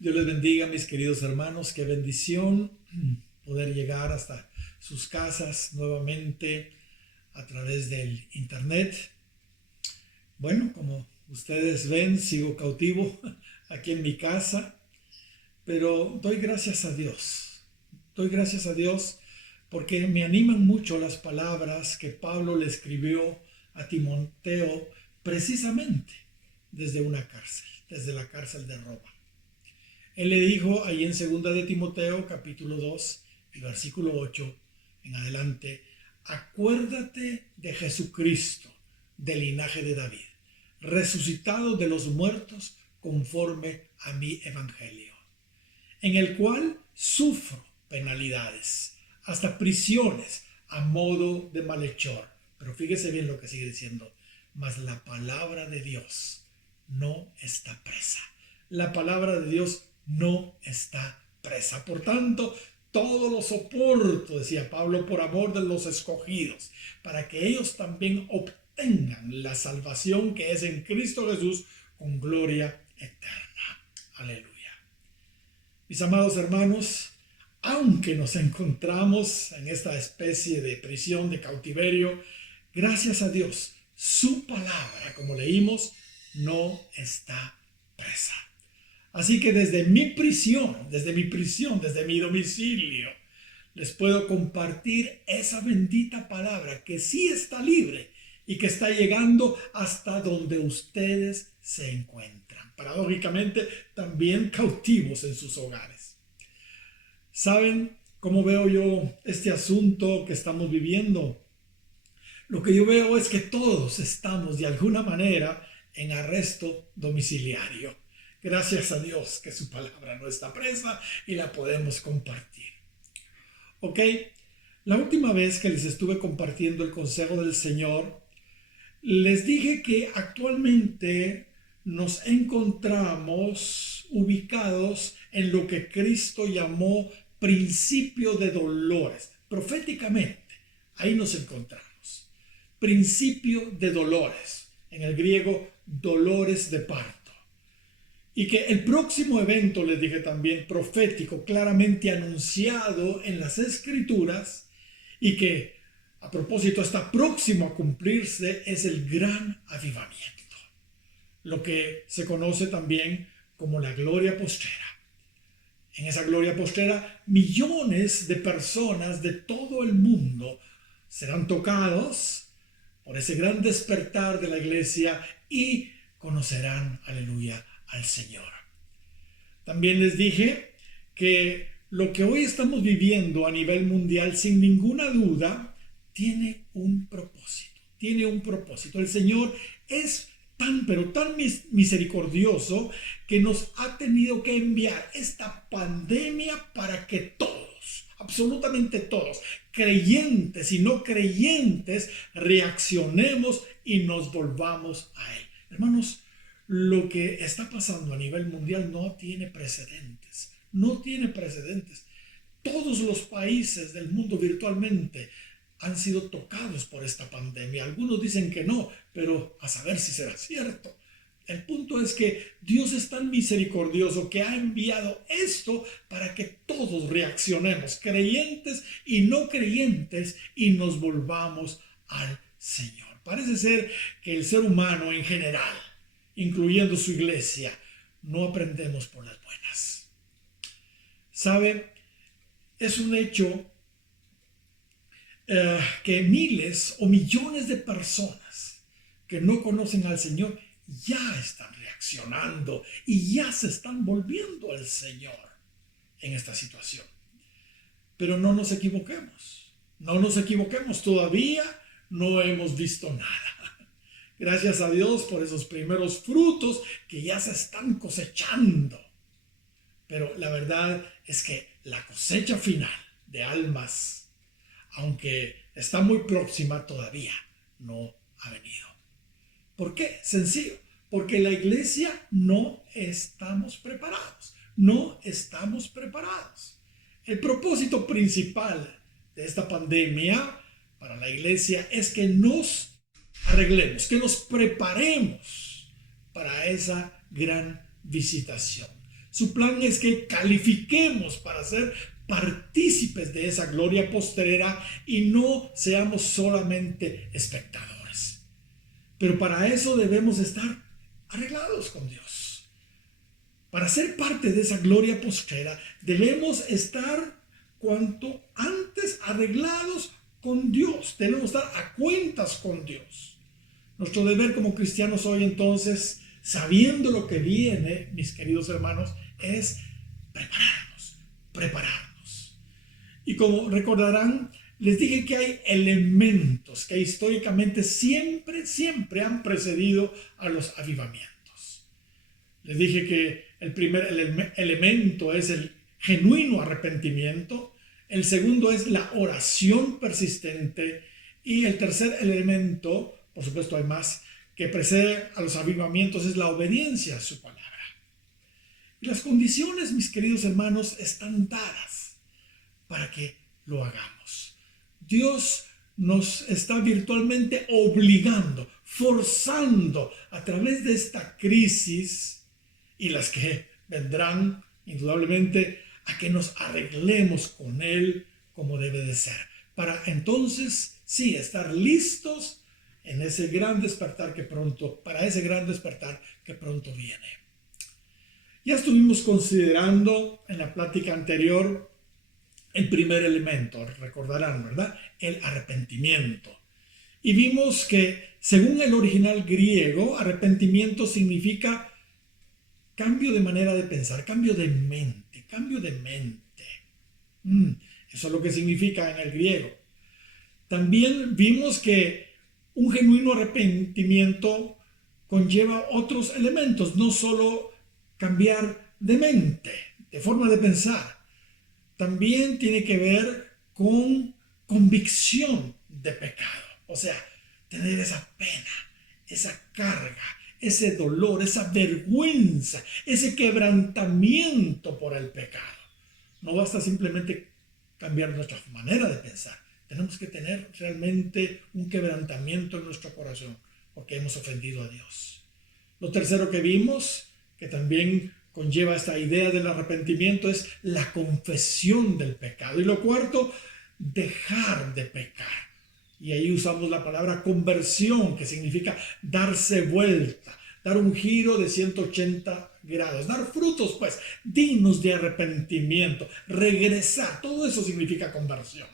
Dios les bendiga, mis queridos hermanos. Qué bendición poder llegar hasta sus casas nuevamente a través del internet. Bueno, como ustedes ven, sigo cautivo aquí en mi casa, pero doy gracias a Dios. Doy gracias a Dios porque me animan mucho las palabras que Pablo le escribió a Timoteo precisamente desde una cárcel, desde la cárcel de Roma. Él le dijo ahí en 2 de Timoteo capítulo 2 y versículo 8 en adelante: acuérdate de Jesucristo, del linaje de David, resucitado de los muertos conforme a mi evangelio, en el cual sufro penalidades, hasta prisiones a modo de malhechor. Pero fíjese bien lo que sigue diciendo: mas la palabra de Dios no está presa. La palabra de Dios no está presa. Por tanto, todo lo soporto, decía Pablo, por amor de los escogidos, para que ellos también obtengan la salvación que es en Cristo Jesús con gloria eterna. Aleluya. Mis amados hermanos, aunque nos encontramos en esta especie de prisión, de cautiverio, gracias a Dios, su palabra, como leímos, no está presa. Así que desde mi prisión, desde mi domicilio, les puedo compartir esa bendita palabra que sí está libre y que está llegando hasta donde ustedes se encuentran. Paradójicamente, también cautivos en sus hogares. ¿Saben cómo veo yo este asunto que estamos viviendo? Lo que yo veo es que todos estamos de alguna manera en arresto domiciliario. Gracias a Dios que su palabra no está presa y la podemos compartir. Ok, la última vez que les estuve compartiendo el consejo del Señor, les dije que actualmente nos encontramos ubicados en lo que Cristo llamó principio de dolores. Proféticamente, ahí nos encontramos. Principio de dolores. En el griego, dolores de parto. Y que el próximo evento, les dije también, profético, claramente anunciado en las Escrituras, y que a propósito está próximo a cumplirse, es el gran avivamiento, lo que se conoce también como la gloria postrera. En esa gloria postrera, millones de personas de todo el mundo serán tocados por ese gran despertar de la iglesia y conocerán, aleluya, al Señor. También les dije que lo que hoy estamos viviendo a nivel mundial, sin ninguna duda, tiene un propósito. Tiene un propósito. El Señor es tan, pero tan misericordioso que nos ha tenido que enviar esta pandemia para que todos, absolutamente todos, creyentes y no creyentes, reaccionemos y nos volvamos a Él. Hermanos, lo que está pasando a nivel mundial no tiene precedentes. No tiene precedentes. Todos los países del mundo virtualmente han sido tocados por esta pandemia. Algunos dicen que no, pero a saber si será cierto. El punto es que Dios es tan misericordioso que ha enviado esto para que todos reaccionemos, creyentes y no creyentes, y nos volvamos al Señor. Parece ser que el ser humano en general, incluyendo su iglesia, no aprendemos por las buenas. ¿Sabe? Es un hecho que miles o millones de personas que no conocen al Señor ya están reaccionando y ya se están volviendo al Señor en esta situación. Pero no nos equivoquemos. No nos equivoquemos. Todavía no hemos visto nada. Gracias a Dios por esos primeros frutos que ya se están cosechando. Pero la verdad es que la cosecha final de almas, aunque está muy próxima, todavía no ha venido. ¿Por qué? Sencillo. Porque la iglesia no estamos preparados. No estamos preparados. El propósito principal de esta pandemia para la iglesia es que nos arreglemos, que nos preparemos para esa gran visitación. Su plan es que califiquemos para ser partícipes de esa gloria postrera y no seamos solamente espectadores. Pero para eso debemos estar arreglados con Dios. Para ser parte de esa gloria postrera debemos estar cuanto antes arreglados con Dios. Debemos estar a cuentas con Dios. Nuestro deber como cristianos hoy entonces, sabiendo lo que viene, mis queridos hermanos, es prepararnos. Y como recordarán, les dije que hay elementos que históricamente siempre han precedido a los avivamientos. Les dije que el primer elemento es el genuino arrepentimiento, el segundo es la oración persistente y el tercer elemento, por supuesto hay más, que precede a los avivamientos es la obediencia a su palabra. Y las condiciones, mis queridos hermanos, están dadas para que lo hagamos. Dios nos está virtualmente obligando, forzando a través de esta crisis y las que vendrán indudablemente a que nos arreglemos con Él como debe de ser, para entonces sí estar listos en ese gran despertar para ese gran despertar que pronto viene. Ya estuvimos considerando en la plática anterior el primer elemento, recordarán, ¿verdad? El arrepentimiento. Y vimos que según el original griego, arrepentimiento significa cambio de manera de pensar, cambio de mente. Eso es lo que significa en el griego. También vimos que un genuino arrepentimiento conlleva otros elementos, no solo cambiar de mente, de forma de pensar. También tiene que ver con convicción de pecado. O sea, tener esa pena, esa carga, ese dolor, esa vergüenza, ese quebrantamiento por el pecado. No basta simplemente cambiar nuestra manera de pensar. Tenemos que tener realmente un quebrantamiento en nuestro corazón porque hemos ofendido a Dios. Lo tercero que vimos, que también conlleva esta idea del arrepentimiento, es la confesión del pecado. Y lo cuarto, dejar de pecar. Y ahí usamos la palabra conversión, que significa darse vuelta, dar un giro de 180 grados, dar frutos, pues, dignos de arrepentimiento, regresar. Todo eso significa conversión.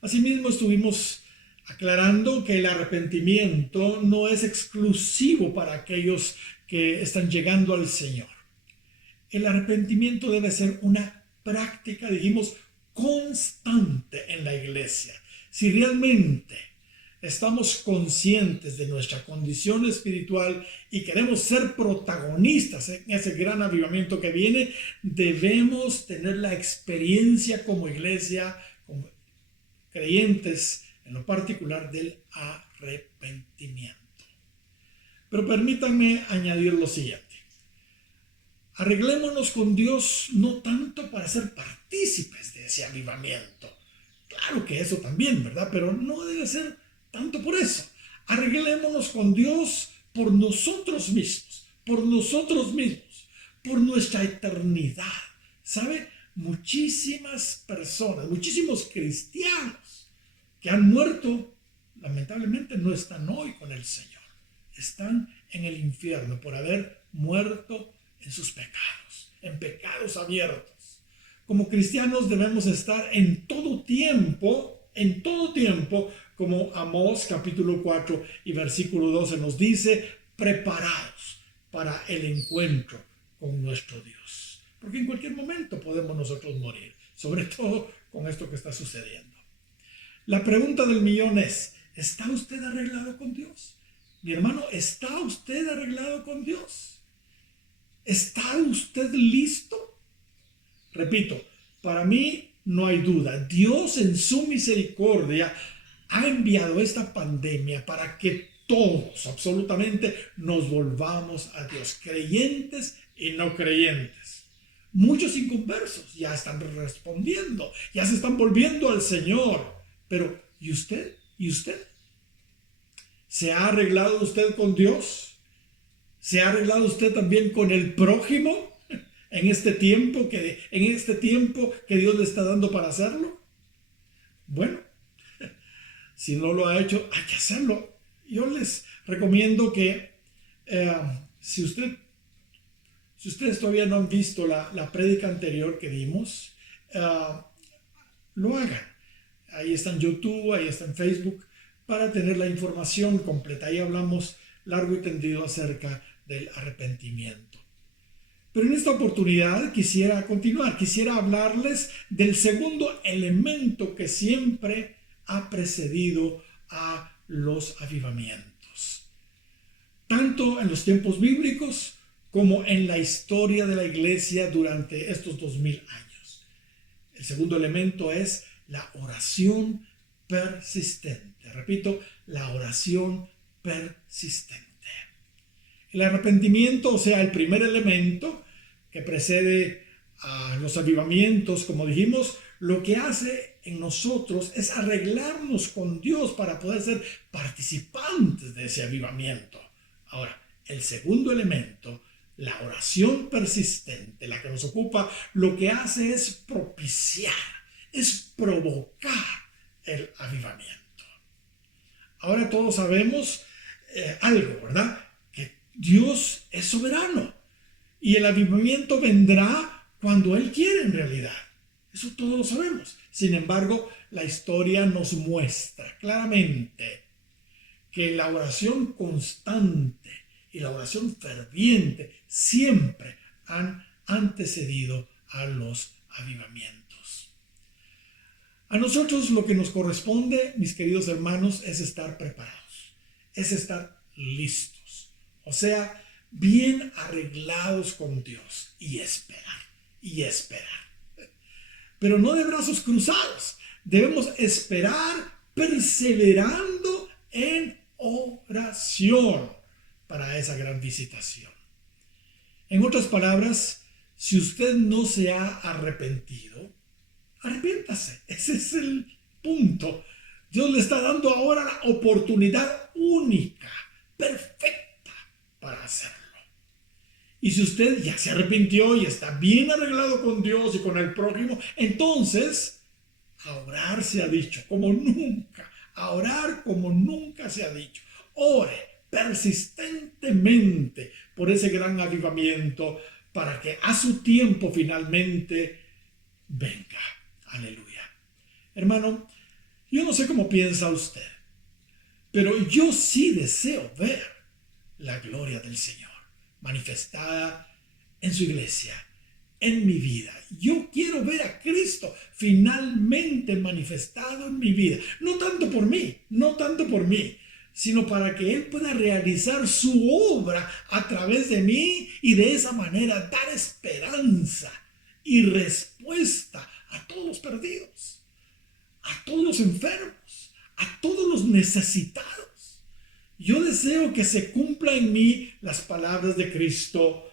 Asimismo, estuvimos aclarando que el arrepentimiento no es exclusivo para aquellos que están llegando al Señor. El arrepentimiento debe ser una práctica, dijimos, constante en la iglesia. Si realmente estamos conscientes de nuestra condición espiritual y queremos ser protagonistas en ese gran avivamiento que viene, debemos tener la experiencia como iglesia, como creyentes, en lo particular del arrepentimiento. Pero permítanme añadir lo siguiente. Arreglémonos con Dios no tanto para ser partícipes de ese avivamiento. Claro que eso también, ¿verdad? Pero no debe ser tanto por eso. Arreglémonos con Dios por nosotros mismos, por nuestra eternidad. ¿Sabe? Muchísimas personas, muchísimos cristianos que han muerto, lamentablemente no están hoy con el Señor. Están en el infierno por haber muerto en sus pecados, en pecados abiertos. Como cristianos debemos estar en todo tiempo, como Amós capítulo 4 y versículo 12 nos dice, preparados para el encuentro con nuestro Dios. Porque en cualquier momento podemos nosotros morir, sobre todo con esto que está sucediendo. La pregunta del millón es, ¿está usted arreglado con Dios? Mi hermano, ¿está usted arreglado con Dios? ¿Está usted listo? Repito, para mí no hay duda. Dios en su misericordia ha enviado esta pandemia para que todos, absolutamente, nos volvamos a Dios, creyentes y no creyentes. Muchos inconversos ya están respondiendo, ya se están volviendo al Señor. Pero, ¿y usted? ¿Y usted? ¿Se ha arreglado usted con Dios? ¿Se ha arreglado usted también con el prójimo? en este tiempo que Dios le está dando para hacerlo? Bueno, si no lo ha hecho, hay que hacerlo. Yo les recomiendo que eh, si ustedes todavía no han visto la prédica anterior que dimos, lo hagan. Ahí está en YouTube, ahí está en Facebook, para tener la información completa. Ahí hablamos largo y tendido acerca del arrepentimiento. Pero en esta oportunidad quisiera continuar, quisiera hablarles del segundo elemento que siempre ha precedido a los avivamientos. Tanto en los tiempos bíblicos como en la historia de la iglesia durante estos 2000 años. El segundo elemento es la oración persistente. Repito, la oración persistente. El arrepentimiento, o sea, el primer elemento que precede a los avivamientos, como dijimos, lo que hace en nosotros es arreglarnos con Dios para poder ser participantes de ese avivamiento. Ahora, el segundo elemento, la oración persistente, la que nos ocupa, lo que hace es propiciar, es provocar el avivamiento. Ahora todos sabemos algo, ¿verdad? Que Dios es soberano y el avivamiento vendrá cuando Él quiere en realidad. Eso todos lo sabemos. Sin embargo, la historia nos muestra claramente que la oración constante y la oración ferviente siempre han antecedido a los avivamientos. A nosotros lo que nos corresponde, mis queridos hermanos, es estar preparados, es estar listos, o sea, bien arreglados con Dios y esperar, y esperar. Pero no de brazos cruzados, debemos esperar perseverando en oración para esa gran visitación. En otras palabras, si usted no se ha arrepentido, arrepiéntase. Ese es el punto. Dios le está dando ahora la oportunidad única, perfecta para hacerlo. Y si usted ya se arrepintió y está bien arreglado con Dios y con el prójimo, entonces a orar se ha dicho como nunca, a orar como nunca se ha dicho. Ore persistentemente por ese gran avivamiento para que a su tiempo finalmente venga. Aleluya. Hermano, yo no sé cómo piensa usted, pero yo sí deseo ver la gloria del Señor manifestada en su iglesia, en mi vida. Yo quiero ver a Cristo finalmente manifestado en mi vida. No tanto por mí, sino para que Él pueda realizar su obra a través de mí y de esa manera dar esperanza y respuesta a todos los perdidos, a todos los enfermos, a todos los necesitados. Yo deseo que se cumpla en mí las palabras de Cristo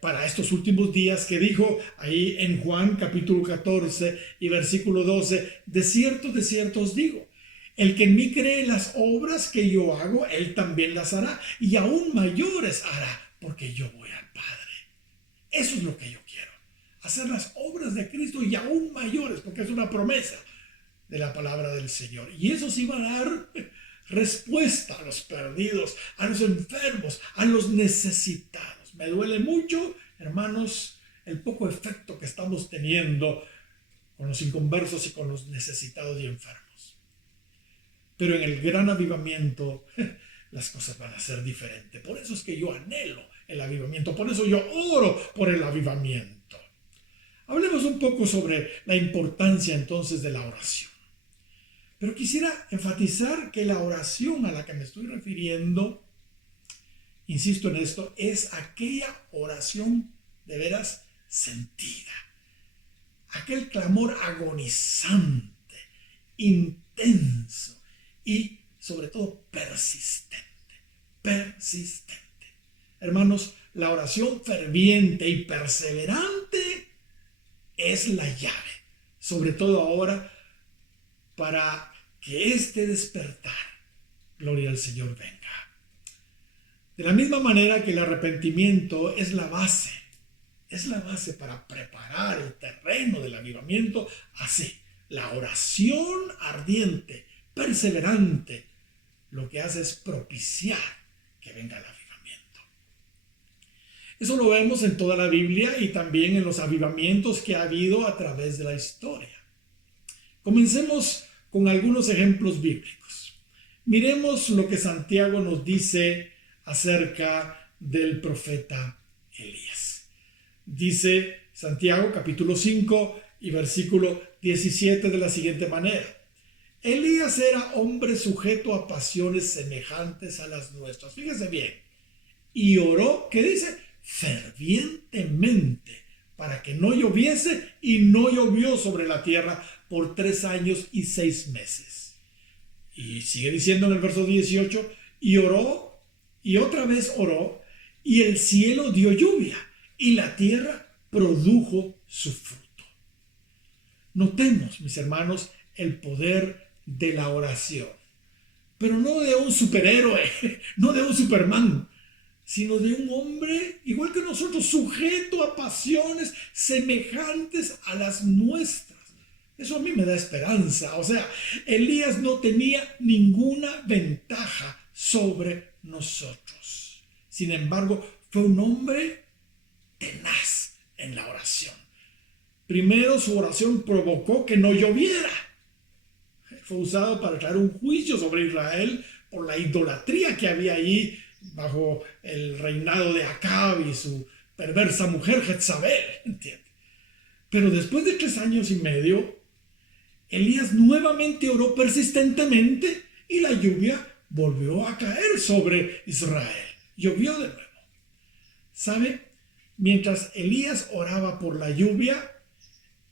para estos últimos días, que dijo ahí en Juan capítulo 14 y versículo 12, de cierto os digo, el que en mí cree las obras que yo hago, él también las hará, y aún mayores hará, porque yo voy al Padre. Eso es lo que yo quiero, hacer las obras de Cristo y aún mayores, porque es una promesa de la palabra del Señor. Y eso sí va a dar respuesta a los perdidos, a los enfermos, a los necesitados. Me duele mucho, hermanos, el poco efecto que estamos teniendo con los inconversos y con los necesitados y enfermos. Pero en el gran avivamiento las cosas van a ser diferentes. Por eso es que yo anhelo el avivamiento, por eso yo oro por el avivamiento. Hablemos un poco sobre la importancia entonces de la oración. Pero quisiera enfatizar que la oración a la que me estoy refiriendo, insisto en esto, es aquella oración de veras sentida. Aquel clamor agonizante, intenso y sobre todo persistente. Persistente. Hermanos, la oración ferviente y perseverante es la llave. Sobre todo ahora para que este despertar, gloria al Señor, venga. De la misma manera que el arrepentimiento es la base es la base para preparar el terreno del avivamiento. Así, la oración ardiente, perseverante, lo que hace es propiciar que venga el avivamiento. Eso lo vemos en toda la Biblia y también en los avivamientos que ha habido a través de la historia. Comencemos con algunos ejemplos bíblicos. Miremos lo que Santiago nos dice acerca del profeta Elías. Dice Santiago capítulo 5 y versículo 17 de la siguiente manera: Elías era hombre sujeto a pasiones semejantes a las nuestras. Fíjese bien. Y oró, ¿qué dice? Fervientemente para que no lloviese, y no llovió sobre la tierra por 3 años y 6 meses. Y sigue diciendo en el verso 18, y oró, y otra vez oró, y el cielo dio lluvia, y la tierra produjo su fruto. Notemos, mis hermanos, el poder de la oración. Pero no de un superhéroe, no de un Superman, sino de un hombre igual que nosotros, sujeto a pasiones semejantes a las nuestras. Eso a mí me da esperanza. O sea, Elías no tenía ninguna ventaja sobre nosotros. Sin embargo, fue un hombre tenaz en la oración. Primero, su oración provocó que no lloviera. Fue usado para traer un juicio sobre Israel por la idolatría que había allí bajo el reinado de Acab y su perversa mujer Jezabel, ¿entiende? Pero después de 3 años y medio, Elías nuevamente oró persistentemente y la lluvia volvió a caer sobre Israel. Llovió de nuevo. ¿Sabe? Mientras Elías oraba por la lluvia,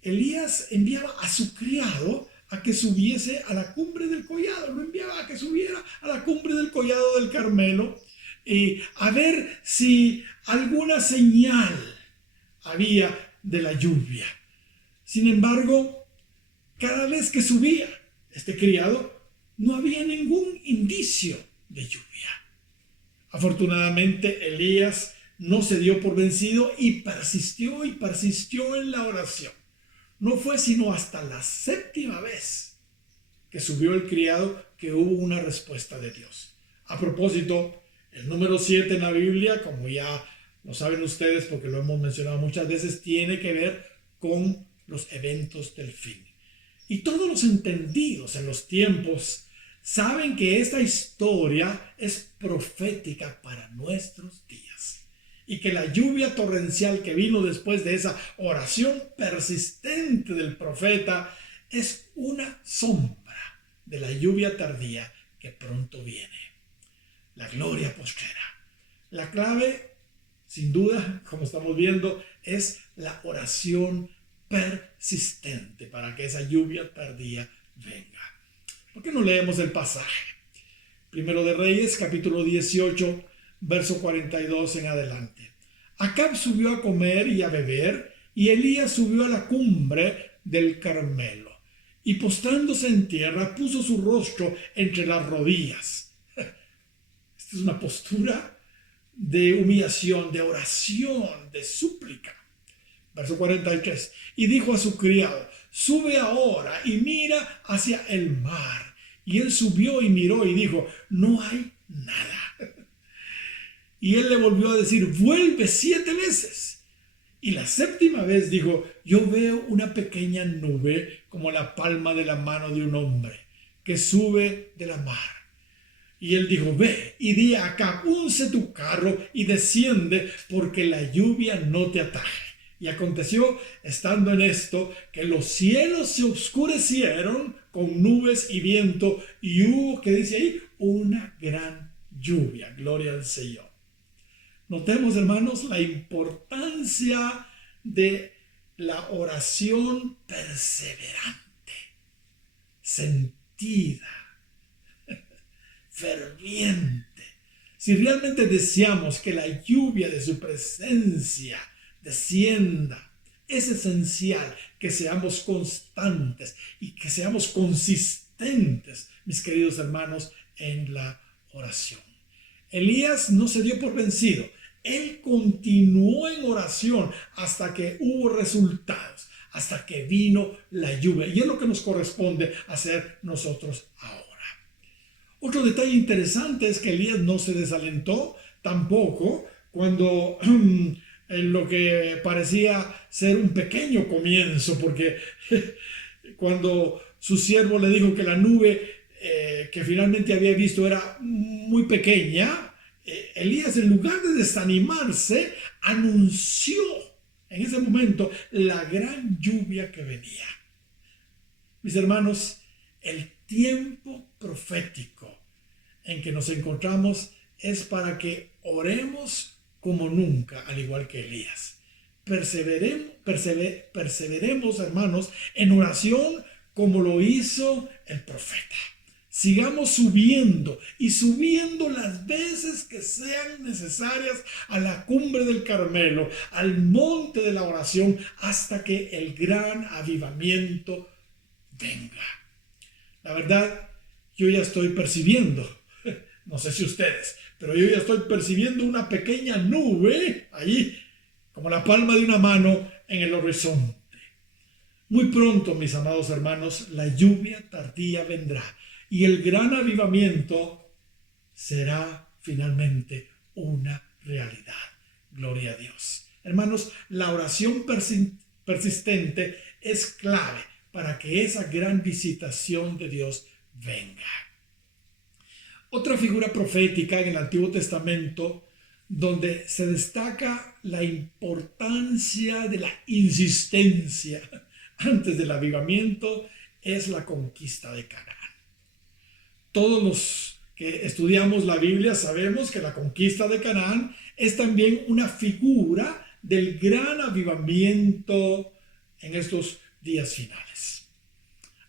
Elías enviaba a su criado a que subiese a la cumbre del collado. Lo enviaba a que subiera a la cumbre del collado del Carmelo y a ver si alguna señal había de la lluvia. Sin embargo, cada vez que subía este criado, no había ningún indicio de lluvia. Afortunadamente, Elías no se dio por vencido y persistió en la oración. No fue sino hasta la 7ª vez que subió el criado que hubo una respuesta de Dios. A propósito, el número 7 en la Biblia, como ya lo saben ustedes porque lo hemos mencionado muchas veces, tiene que ver con los eventos del fin. Y todos los entendidos en los tiempos saben que esta historia es profética para nuestros días. Y que la lluvia torrencial que vino después de esa oración persistente del profeta es una sombra de la lluvia tardía que pronto viene. La gloria postrera. La clave, sin duda, como estamos viendo, es la oración persistente para que esa lluvia tardía venga. ¿Por qué no leemos el pasaje? Primero de Reyes, capítulo 18, verso 42 en adelante. Acab subió a comer y a beber, y Elías subió a la cumbre del Carmelo, y postrándose en tierra, puso su rostro entre las rodillas. Esta es una postura de humillación, de oración, de súplica. Verso 43. Y dijo a su criado: sube ahora y mira hacia el mar. Y él subió y miró y dijo: no hay nada. Y él le volvió a decir: vuelve 7 veces. Y la 7ª vez dijo: yo veo una pequeña nube como la palma de la mano de un hombre que sube de la mar. Y él dijo: ve y di a Acab: unce tu carro y desciende, porque la lluvia no te ataje. Y aconteció, estando en esto, que los cielos se oscurecieron con nubes y viento, y hubo, ¿qué dice ahí? Una gran lluvia. Gloria al Señor. Notemos, hermanos, la importancia de la oración perseverante, sentida, ferviente. Si realmente deseamos que la lluvia de su presencia descienda, es esencial que seamos constantes y que seamos consistentes, mis queridos hermanos, en la oración. Elías no se dio por vencido. Él continuó en oración hasta que hubo resultados, hasta que vino la lluvia. Y es lo que nos corresponde hacer nosotros ahora. Otro detalle interesante es que Elías no se desalentó tampoco cuando en lo que parecía ser un pequeño comienzo, porque cuando su siervo le dijo que la nube que finalmente había visto era muy pequeña, Elías, en lugar de desanimarse, anunció en ese momento la gran lluvia que venía. Mis hermanos, el tiempo profético en que nos encontramos es para que oremos como nunca, al igual que Elías. Perseveremos, hermanos, en oración como lo hizo el profeta. Sigamos subiendo y subiendo las veces que sean necesarias a la cumbre del Carmelo, al monte de la oración, hasta que el gran avivamiento venga. La verdad, yo ya estoy percibiendo, no sé si ustedes, pero yo ya estoy percibiendo una pequeña nube ahí, como la palma de una mano en el horizonte. Muy pronto, mis amados hermanos, la lluvia tardía vendrá y el gran avivamiento será finalmente una realidad. Gloria a Dios. Hermanos, la oración persistente es clave para que esa gran visitación de Dios venga. Otra figura profética en el Antiguo Testamento donde se destaca la importancia de la insistencia antes del avivamiento es la conquista de Canaán. Todos los que estudiamos la Biblia sabemos que la conquista de Canaán es también una figura del gran avivamiento en estos días finales.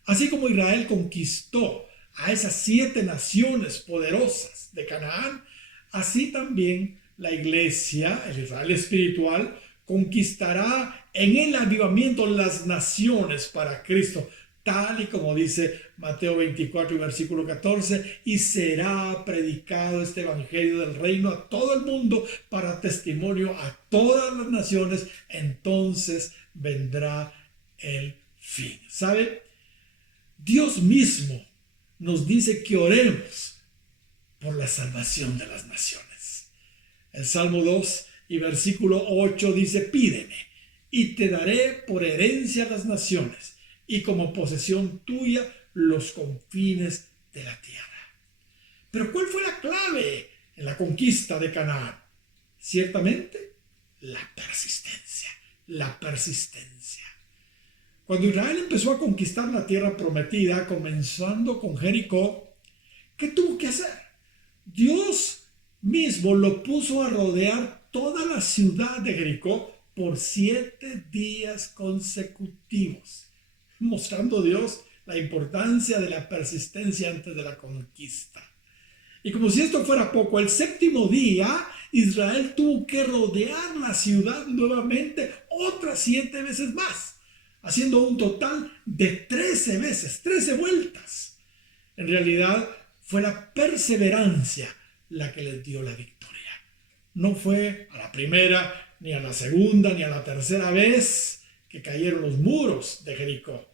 Así como Israel conquistó a esas 7 naciones poderosas de Canaán, así también la iglesia, el Israel espiritual, conquistará en el avivamiento las naciones para Cristo, tal y como dice Mateo 24 y versículo 14, y será predicado este evangelio del reino a todo el mundo para testimonio a todas las naciones, entonces vendrá el fin. ¿Sabe? Dios mismo nos dice que oremos por la salvación de las naciones. El Salmo 2 y versículo 8 dice: pídeme y te daré por herencia las naciones y como posesión tuya los confines de la tierra. Pero ¿cuál fue la clave en la conquista de Canaán? Ciertamente, la persistencia. La persistencia. Cuando Israel empezó a conquistar la tierra prometida, comenzando con Jericó, ¿qué tuvo que hacer? Dios mismo lo puso a rodear toda la ciudad de Jericó por 7 días consecutivos, mostrando Dios la importancia de la persistencia antes de la conquista. Y como si esto fuera poco, el 7º día Israel tuvo que rodear la ciudad nuevamente otras 7 veces más, haciendo un total de 13 veces, 13 vueltas. En realidad fue la perseverancia la que les dio la victoria. No fue a la primera, ni a la segunda, ni a la tercera vez que cayeron los muros de Jericó.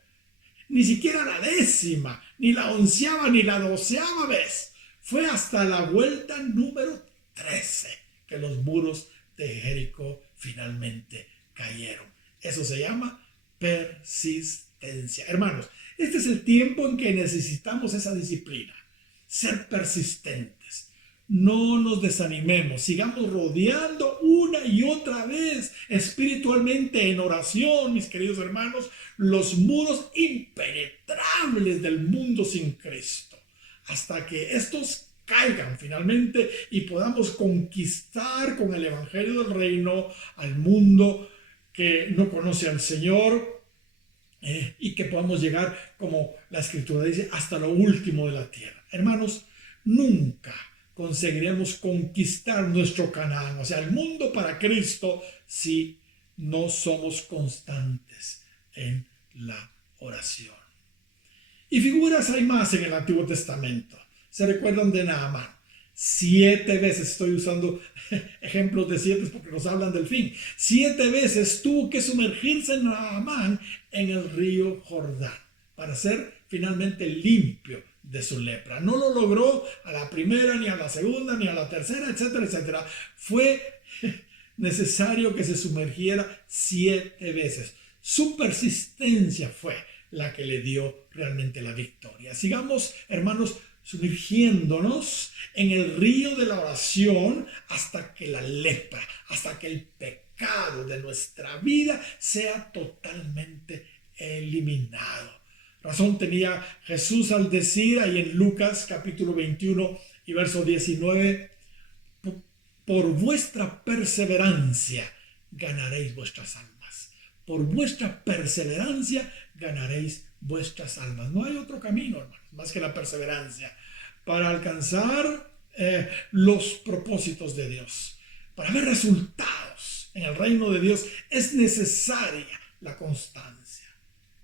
Ni siquiera la 10ª, ni la 11ª, ni la 12ª vez. Fue hasta la vuelta número 13 que los muros de Jericó finalmente cayeron. Eso se llama persistencia. Hermanos, este es el tiempo en que necesitamos esa disciplina. Ser persistentes. No nos desanimemos. Sigamos rodeando una y otra vez espiritualmente en oración, mis queridos hermanos, los muros impenetrables del mundo sin Cristo, hasta que estos caigan finalmente y podamos conquistar con el evangelio del reino al mundo que no conoce al Señor, y que podamos llegar, como la escritura dice, hasta lo último de la tierra. Hermanos, nunca conseguiremos conquistar nuestro Canaán, o sea, el mundo para Cristo, si no somos constantes en la oración. Y figuras hay más en el Antiguo Testamento. ¿Se recuerdan de Naamán? 7 veces, estoy usando ejemplos de 7 porque nos hablan del fin. 7 veces tuvo que sumergirse Naamán en el río Jordán para ser finalmente limpio de su lepra. No lo logró a la primera, ni a la segunda, ni a la tercera, etcétera, etcétera. Fue necesario que se sumergiera 7 veces. Su persistencia fue la que le dio realmente la victoria. Sigamos, hermanos, sumergiéndonos en el río de la oración hasta que la lepra, hasta que el pecado de nuestra vida sea totalmente eliminado. Razón tenía Jesús al decir ahí en Lucas capítulo 21 y verso 19, por vuestra perseverancia ganaréis vuestras almas. Por vuestra perseverancia ganaréis vuestras almas. No hay otro camino, hermanos, más que la perseverancia para alcanzar los propósitos de Dios. Para ver resultados en el reino de Dios es necesaria la constancia,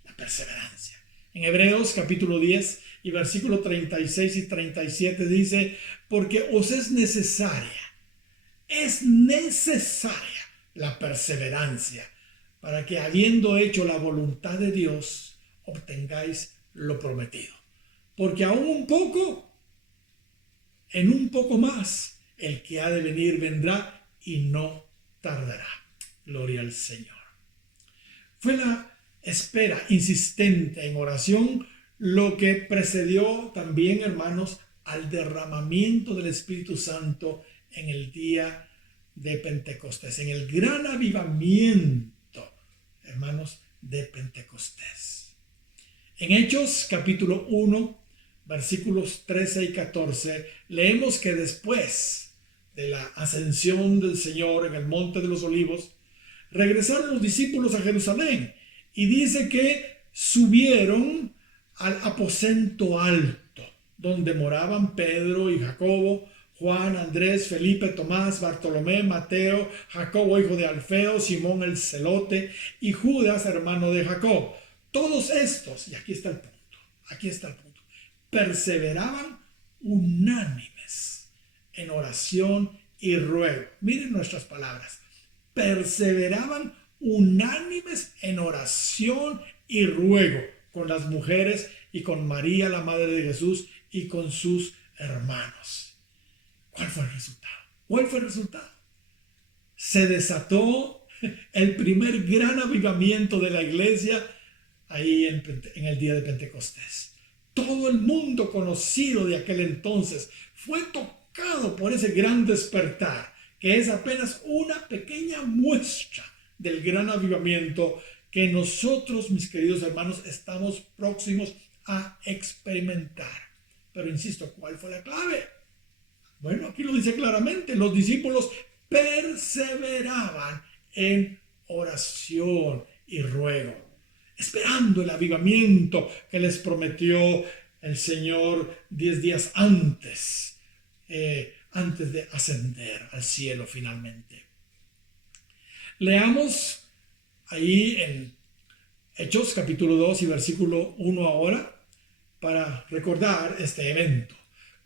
la perseverancia. En Hebreos capítulo 10 y versículo 36 y 37 dice, porque os es necesaria la perseverancia, para que habiendo hecho la voluntad de Dios, obtengáis lo prometido. Porque aún un poco, en un poco más, el que ha de venir vendrá y no tardará. Gloria al Señor. Fue la espera insistente en oración lo que precedió también, hermanos, al derramamiento del Espíritu Santo en el día de Pentecostés, en el gran avivamiento, hermanos, de Pentecostés. En Hechos capítulo 1, versículos 13 y 14, leemos que después de la ascensión del Señor en el Monte de los Olivos, regresaron los discípulos a Jerusalén y dice que subieron al aposento alto, donde moraban Pedro y Jacobo, Juan, Andrés, Felipe, Tomás, Bartolomé, Mateo, Jacobo, hijo de Alfeo, Simón el celote y Judas, hermano de Jacob. Todos estos, y aquí está el punto, perseveraban unánimes en oración y ruego. Miren nuestras palabras. Perseveraban unánimes en oración y ruego con las mujeres y con María, la madre de Jesús, y con sus hermanos. ¿Cuál fue el resultado? Se desató el primer gran avivamiento de la iglesia ahí en el día de Pentecostés. Todo el mundo conocido de aquel entonces fue tocado por ese gran despertar, que es apenas una pequeña muestra del gran avivamiento que nosotros, mis queridos hermanos, estamos próximos a experimentar. Pero insisto, ¿cuál fue la clave? Bueno, aquí lo dice claramente, los discípulos perseveraban en oración y ruego, esperando el avivamiento que les prometió el Señor 10 días antes de ascender al cielo finalmente. Leamos ahí en Hechos capítulo 2 y versículo 1 ahora para recordar este evento.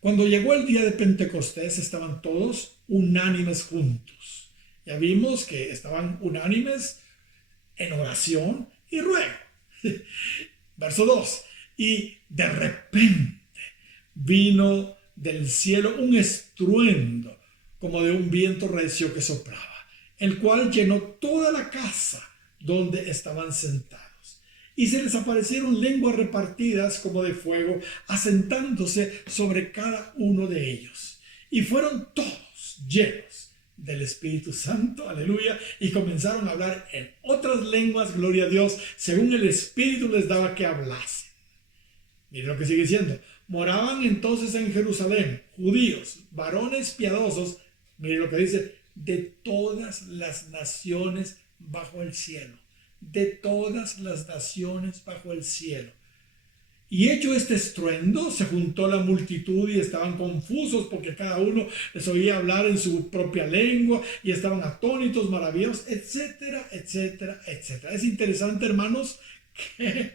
Cuando llegó el día de Pentecostés estaban todos unánimes juntos. Ya vimos que estaban unánimes en oración y ruego. Verso 2. Y de repente vino del cielo un estruendo como de un viento recio que soplaba, el cual llenó toda la casa donde estaban sentados. Y se les aparecieron lenguas repartidas como de fuego, asentándose sobre cada uno de ellos. Y fueron todos llenos del Espíritu Santo, aleluya, y comenzaron a hablar en otras lenguas, gloria a Dios, según el Espíritu les daba que hablasen. Miren lo que sigue diciendo. Moraban entonces en Jerusalén judíos, varones piadosos, miren lo que dice, de todas las naciones bajo el cielo. De todas las naciones bajo el cielo. Y hecho este estruendo, se juntó la multitud y estaban confusos porque cada uno les oía hablar en su propia lengua y estaban atónitos, maravillados, etcétera, etcétera, etcétera. Es interesante, hermanos, que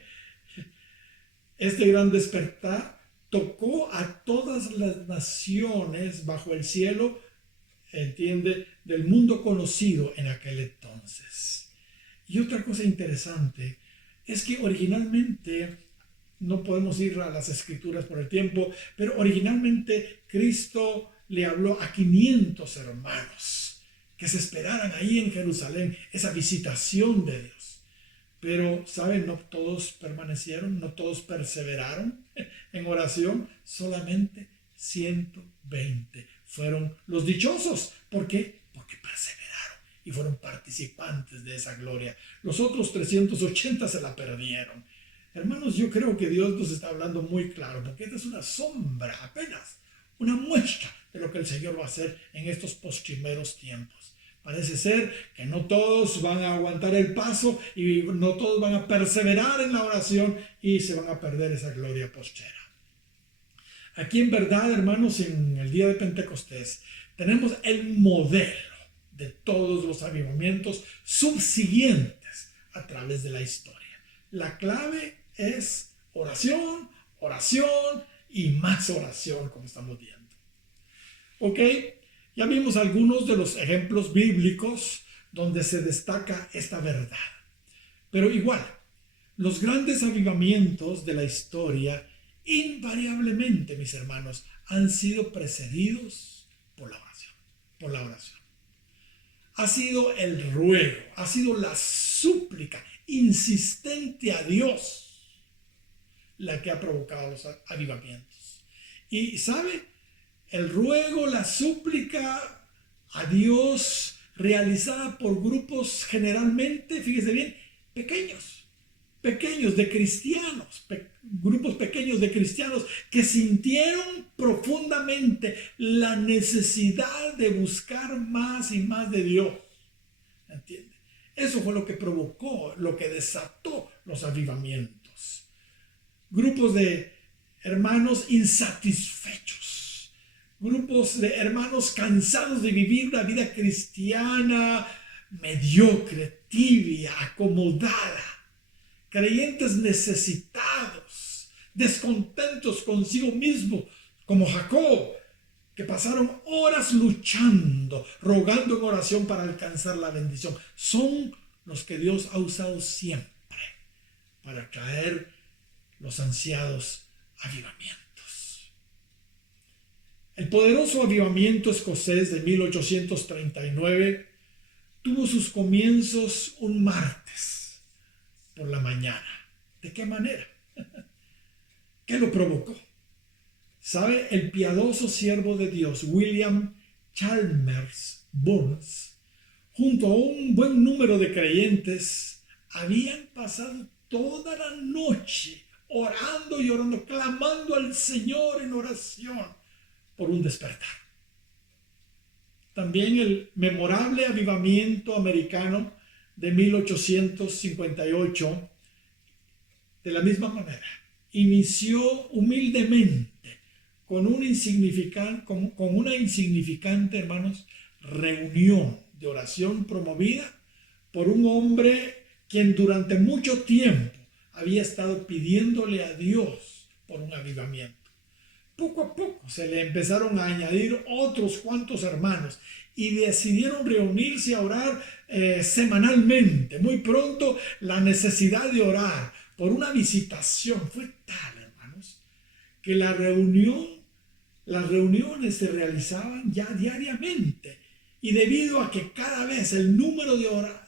este gran despertar tocó a todas las naciones bajo el cielo, entiende, del mundo conocido en aquel entonces. Y otra cosa interesante es que originalmente, no podemos ir a las escrituras por el tiempo, pero originalmente Cristo le habló a 500 hermanos que se esperaran ahí en Jerusalén, esa visitación de Dios. Pero, ¿saben? No todos permanecieron, no todos perseveraron en oración, solamente 120 fueron los dichosos. ¿Por qué? Porque perseveraron y fueron participantes de esa gloria. Los otros 380 se la perdieron. Hermanos, yo creo que Dios nos está hablando muy claro, porque esta es una sombra, apenas una muestra de lo que el Señor va a hacer en estos postrimeros tiempos. Parece ser que no todos van a aguantar el paso y no todos van a perseverar en la oración y se van a perder esa gloria postrera. Aquí en verdad, hermanos, en el día de Pentecostés tenemos el modelo de todos los avivamientos subsiguientes a través de la historia. La clave es oración, oración y más oración, como estamos viendo. Ok, ya vimos algunos de los ejemplos bíblicos donde se destaca esta verdad. Pero igual, los grandes avivamientos de la historia, invariablemente, mis hermanos, han sido precedidos por la oración. Por la oración. Ha sido el ruego, ha sido la súplica insistente a Dios la que ha provocado los avivamientos. Y ¿sabe? El ruego, la súplica a Dios realizada por grupos generalmente, fíjese bien, pequeños de cristianos, grupos pequeños de cristianos que sintieron profundamente la necesidad de buscar más y más de Dios. ¿Entiende? Eso fue lo que provocó, lo que desató los avivamientos. Grupos de hermanos insatisfechos, grupos de hermanos cansados de vivir una vida cristiana mediocre, tibia, acomodada, creyentes necesitados, descontentos consigo mismo, como Jacob, que pasaron horas luchando, rogando en oración para alcanzar la bendición. Son los que Dios ha usado siempre para traer los ansiados avivamientos. El poderoso avivamiento escocés de 1839 tuvo sus comienzos un martes por la mañana. ¿De qué manera? ¿Qué lo provocó? ¿Sabe? El piadoso siervo de Dios, William Chalmers Burns, junto a un buen número de creyentes, habían pasado toda la noche orando y orando, clamando al Señor en oración por un despertar. También el memorable avivamiento americano de 1858, de la misma manera, inició humildemente con una insignificante, hermanos, reunión de oración promovida por un hombre quien durante mucho tiempo había estado pidiéndole a Dios por un avivamiento. Poco a poco se le empezaron a añadir otros cuantos hermanos y decidieron reunirse a orar semanalmente. Muy pronto la necesidad de orar por una visitación fue tal, hermanos, que las reuniones se realizaban ya diariamente. Y debido a que cada vez el número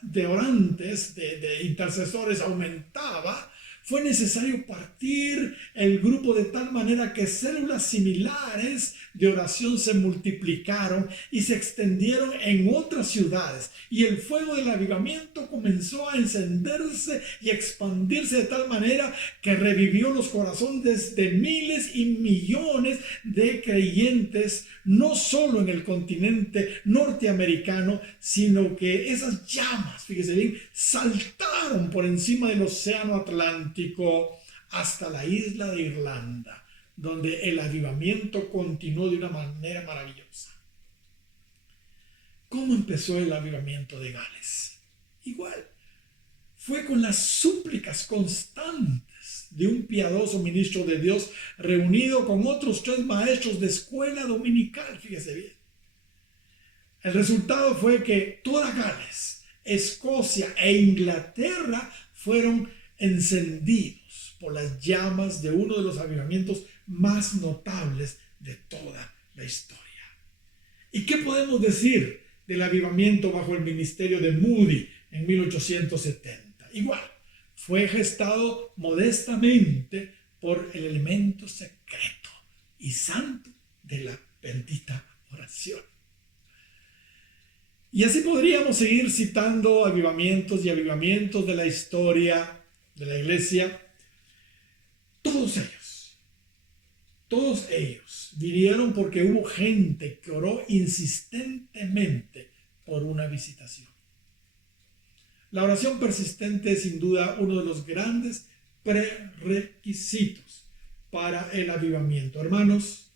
de orantes, de intercesores aumentaba, fue necesario partir el grupo de tal manera que células similares de oración se multiplicaron y se extendieron en otras ciudades. Y el fuego del avivamiento comenzó a encenderse y expandirse de tal manera que revivió los corazones de miles y millones de creyentes, no solo en el continente norteamericano, sino que esas llamas, fíjese bien, saltaron por encima del océano Atlántico hasta la isla de Irlanda, donde el avivamiento continuó de una manera maravillosa. ¿Cómo empezó el avivamiento de Gales? Igual, fue con las súplicas constantes de un piadoso ministro de Dios reunido con otros 3 maestros de escuela dominical. Fíjese bien. El resultado fue que toda Gales, Escocia e Inglaterra fueron encendidos por las llamas de uno de los avivamientos más notables de toda la historia. ¿Y qué podemos decir del avivamiento bajo el ministerio de Moody en 1870? Igual, fue gestado modestamente por el elemento secreto y santo de la bendita oración. Y así podríamos seguir citando avivamientos y avivamientos de la historia de la iglesia. Todos ellos vinieron porque hubo gente que oró insistentemente por una visitación. La oración persistente es sin duda uno de los grandes prerequisitos para el avivamiento. Hermanos,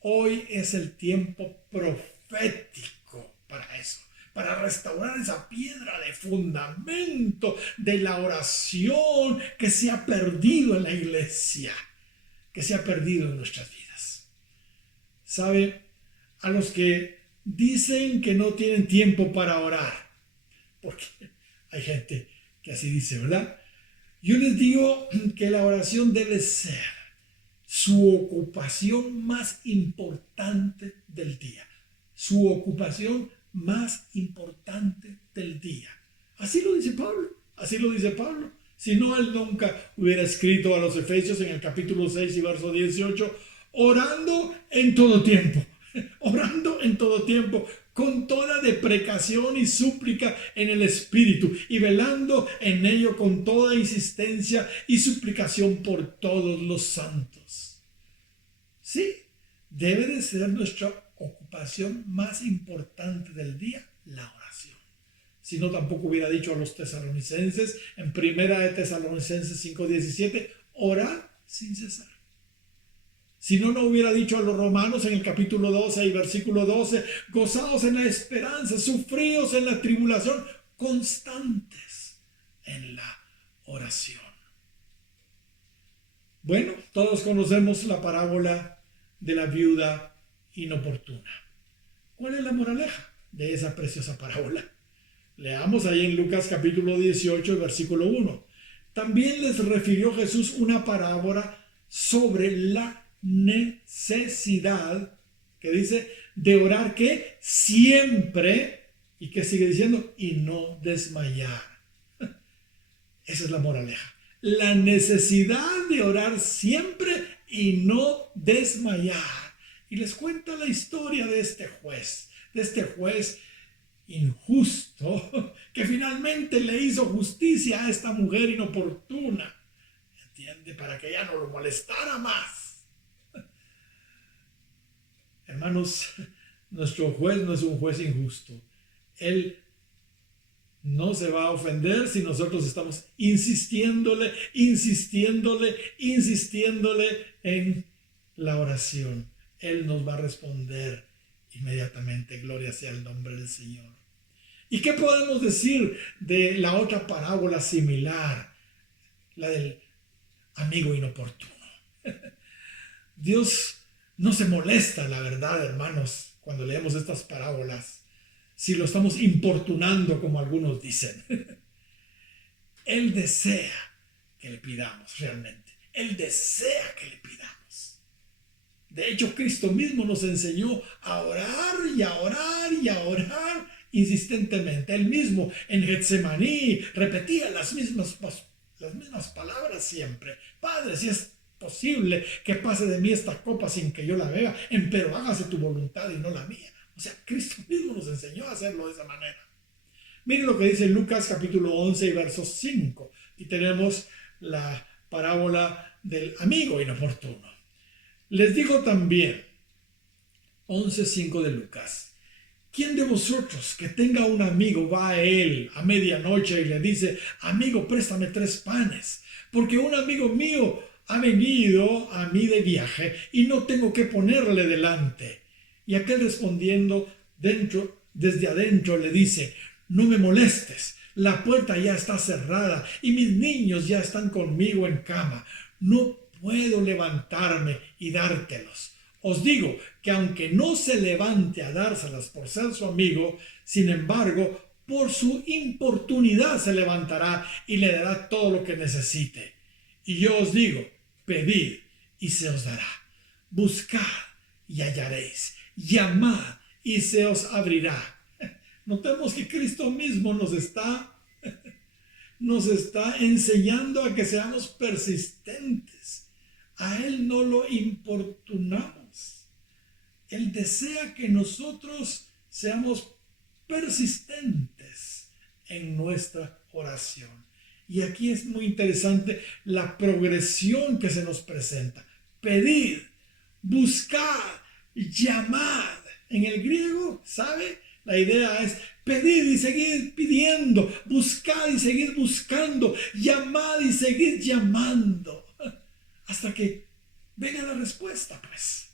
hoy es el tiempo profético para eso, para restaurar esa piedra de fundamento de la oración que se ha perdido en la iglesia, que se ha perdido en nuestras vidas. ¿Sabe? A los que dicen que no tienen tiempo para orar, porque hay gente que así dice, ¿verdad? Yo les digo que la oración debe ser su ocupación más importante del día. Su ocupación más importante del día. Así lo dice Pablo. Si no, él nunca hubiera escrito a los Efesios en el capítulo 6 y verso 18, orando en todo tiempo, con toda deprecación y súplica en el Espíritu, y velando en ello con toda insistencia y suplicación por todos los santos. Sí, debe de ser nuestra ocupación más importante del día, la oración. Si no, tampoco hubiera dicho a los tesalonicenses en 1 de Tesalonicenses 5:17, orad sin cesar. Si no, no hubiera dicho a los romanos en el capítulo 12 y versículo 12, gozaos en la esperanza, sufríos en la tribulación, constantes en la oración. Bueno, todos conocemos la parábola de la viuda inoportuna. ¿Cuál es la moraleja de esa preciosa parábola? Leamos ahí en Lucas capítulo 18, versículo 1. También les refirió Jesús una parábola sobre la necesidad, que dice, de orar que siempre, y que sigue diciendo, y no desmayar. Esa es la moraleja. La necesidad de orar siempre y no desmayar. Y les cuenta la historia de este juez injusto, que finalmente le hizo justicia a esta mujer inoportuna, ¿entiende? Para que ya no lo molestara más. Hermanos, nuestro juez no es un juez injusto. Él no se va a ofender si nosotros estamos insistiéndole en la oración. Él nos va a responder inmediatamente. Gloria sea el nombre del Señor. ¿Y qué podemos decir de la otra parábola similar? La del amigo inoportuno. Dios no se molesta, la verdad, hermanos, cuando leemos estas parábolas, si lo estamos importunando, como algunos dicen. Él desea que le pidamos realmente. Él desea que le pidamos. De hecho, Cristo mismo nos enseñó a orar y a orar y a orar insistentemente. Él mismo en Getsemaní repetía las mismas palabras siempre. Padre, si es posible que pase de mí esta copa sin que yo la beba, empero hágase tu voluntad y no la mía. O sea, Cristo mismo nos enseñó a hacerlo de esa manera. Miren lo que dice Lucas capítulo 11 y verso 5. Y tenemos la parábola del amigo inoportuno. Les digo también, 11:5 de Lucas, ¿quién de vosotros que tenga un amigo va a él a medianoche y le dice, amigo, préstame 3 panes, porque un amigo mío ha venido a mí de viaje y no tengo que ponerle delante? Y aquel respondiendo desde adentro le dice, no me molestes, la puerta ya está cerrada y mis niños ya están conmigo en cama. no puedo levantarme y dártelos. Os digo que aunque no se levante a dárselas por ser su amigo, sin embargo, por su importunidad se levantará y le dará todo lo que necesite. Y yo os digo, pedid y se os dará. Buscad y hallaréis. Llamad y se os abrirá. Notemos que Cristo mismo nos está enseñando a que seamos persistentes. A Él no lo importunamos. Él desea que nosotros seamos persistentes en nuestra oración. Y aquí es muy interesante la progresión que se nos presenta. Pedid, buscad, llamad. En el griego, ¿sabe? La idea es pedir y seguir pidiendo, buscar y seguir buscando, llamar y seguir llamando, hasta que venga la respuesta, pues.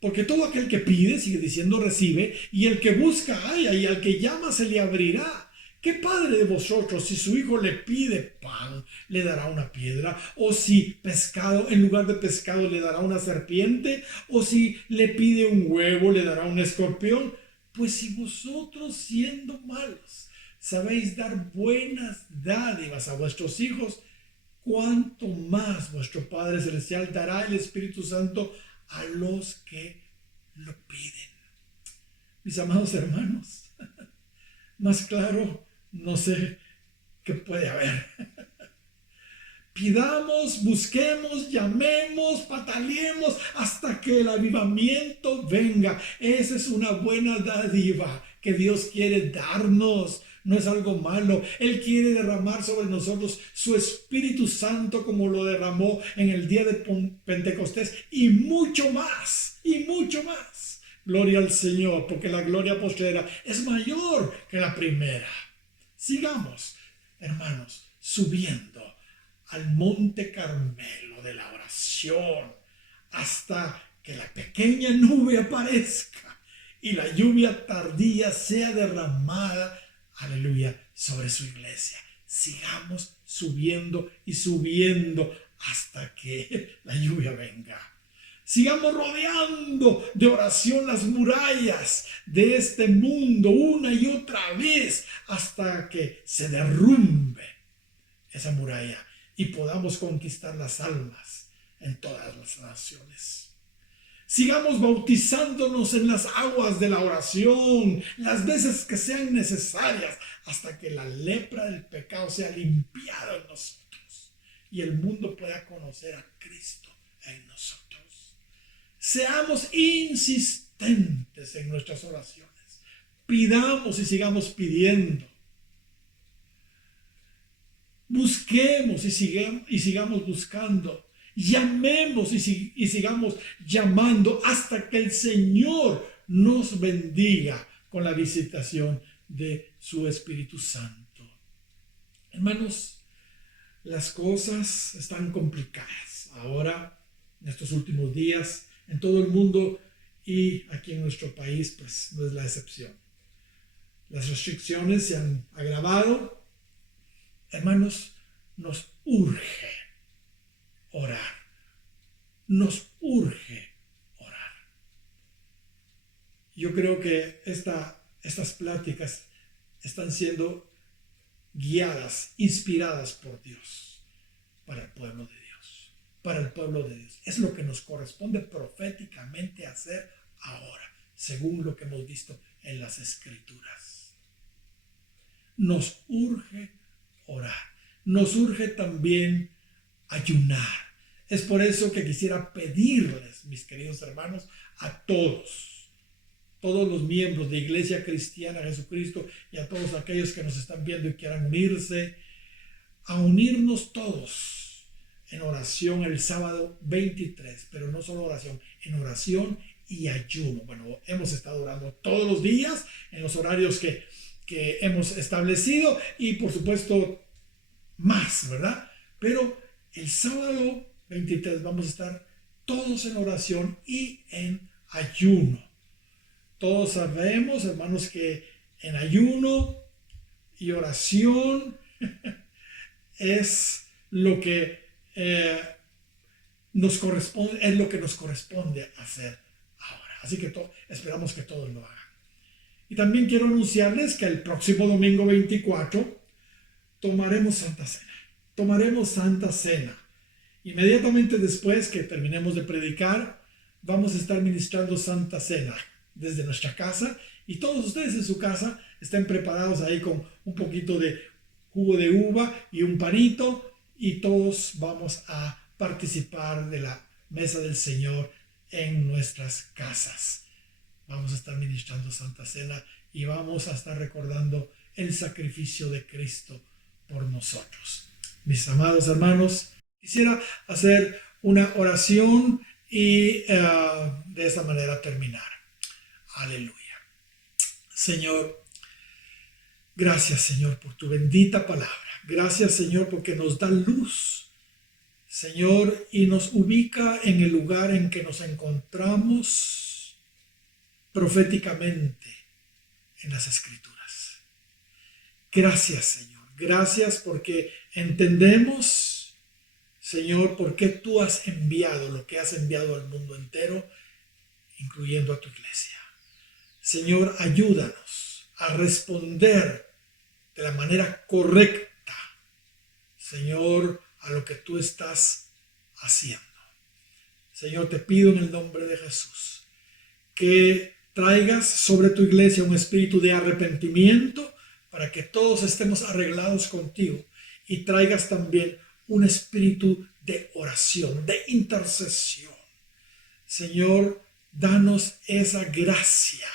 Porque todo aquel que pide, sigue diciendo, recibe, y el que busca, halla, y al que llama se le abrirá. ¿Qué padre de vosotros, si su hijo le pide pan, le dará una piedra? ¿O si pescado, en lugar de pescado, le dará una serpiente? ¿O si le pide un huevo, le dará un escorpión? Pues si vosotros, siendo malos, sabéis dar buenas dádivas a vuestros hijos, cuánto más vuestro Padre Celestial dará el Espíritu Santo a los que lo piden. Mis amados hermanos, más claro, no sé qué puede haber. Pidamos, busquemos, llamemos, pataleemos hasta que el avivamiento venga. Esa es una buena dádiva que Dios quiere darnos. No es algo malo. Él quiere derramar sobre nosotros su Espíritu Santo como lo derramó en el día de Pentecostés y mucho más, y mucho más. Gloria al Señor, porque la gloria postrera es mayor que la primera. Sigamos, hermanos, subiendo al monte Carmelo de la oración hasta que la pequeña nube aparezca y la lluvia tardía sea derramada, aleluya, sobre su iglesia. Sigamos subiendo y subiendo hasta que la lluvia venga. Sigamos rodeando de oración las murallas de este mundo una y otra vez hasta que se derrumbe esa muralla y podamos conquistar las almas en todas las naciones. Sigamos bautizándonos en las aguas de la oración las veces que sean necesarias hasta que la lepra del pecado sea limpiada en nosotros y el mundo pueda conocer a Cristo en nosotros. Seamos insistentes en nuestras oraciones. Pidamos y sigamos pidiendo. Busquemos y sigamos buscando. Llamemos y sigamos llamando hasta que el Señor nos bendiga con la visitación de su Espíritu Santo. Hermanos, las cosas están complicadas ahora, en estos últimos días, en todo el mundo y aquí en nuestro país, pues no es la excepción. Las restricciones se han agravado. Hermanos, nos urge orar. Nos urge orar. Yo creo que estas pláticas están siendo guiadas, inspiradas por Dios para el pueblo de Dios. Para el pueblo de Dios. Es lo que nos corresponde proféticamente hacer ahora, según lo que hemos visto en las Escrituras. Nos urge orar. Nos urge también ayunar. Es por eso que quisiera pedirles, mis queridos hermanos, a todos los miembros de Iglesia Cristiana Jesucristo y a todos aquellos que nos están viendo y quieran unirse, a unirnos todos en oración el sábado 23, pero no solo oración, en oración y ayuno. Bueno, hemos estado orando todos los días en los horarios que hemos establecido y por supuesto más, ¿verdad? Pero el sábado 23 vamos a estar todos en oración y en ayuno. Todos sabemos, hermanos, que en ayuno y oración es lo que eh, nos corresponde, es lo que nos corresponde hacer ahora. Así que esperamos que todos lo hagan. Y también quiero anunciarles que el próximo domingo 24 tomaremos Santa Cena. Tomaremos Santa Cena. Inmediatamente después que terminemos de predicar, vamos a estar ministrando Santa Cena desde nuestra casa, y todos ustedes en su casa estén preparados ahí con un poquito de jugo de uva y un panito, y todos vamos a participar de la mesa del Señor en nuestras casas. Vamos a estar ministrando Santa Cena y vamos a estar recordando el sacrificio de Cristo por nosotros. Mis amados hermanos, quisiera hacer una oración y de esa manera terminar. Aleluya. Señor, gracias, Señor, por tu bendita palabra. Gracias, Señor, porque nos da luz, Señor, y nos ubica en el lugar en que nos encontramos proféticamente en las Escrituras. Gracias, Señor. Gracias porque entendemos, Señor, por qué tú has enviado lo que has enviado al mundo entero, incluyendo a tu iglesia. Señor, ayúdanos a responder de la manera correcta, Señor, a lo que tú estás haciendo. Señor, te pido en el nombre de Jesús que traigas sobre tu iglesia un espíritu de arrepentimiento para que todos estemos arreglados contigo, y traigas también un espíritu de oración, de intercesión. Señor, danos esa gracia.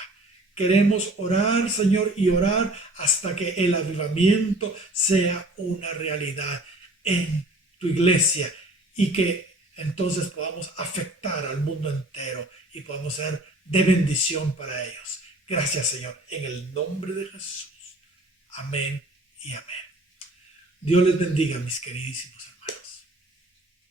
Queremos orar, Señor, y orar hasta que el avivamiento sea una realidad en tu iglesia, y que entonces podamos afectar al mundo entero y podamos ser de bendición para ellos. Gracias, Señor, en el nombre de Jesús. Amén y amén. Dios les bendiga, mis queridísimos hermanos.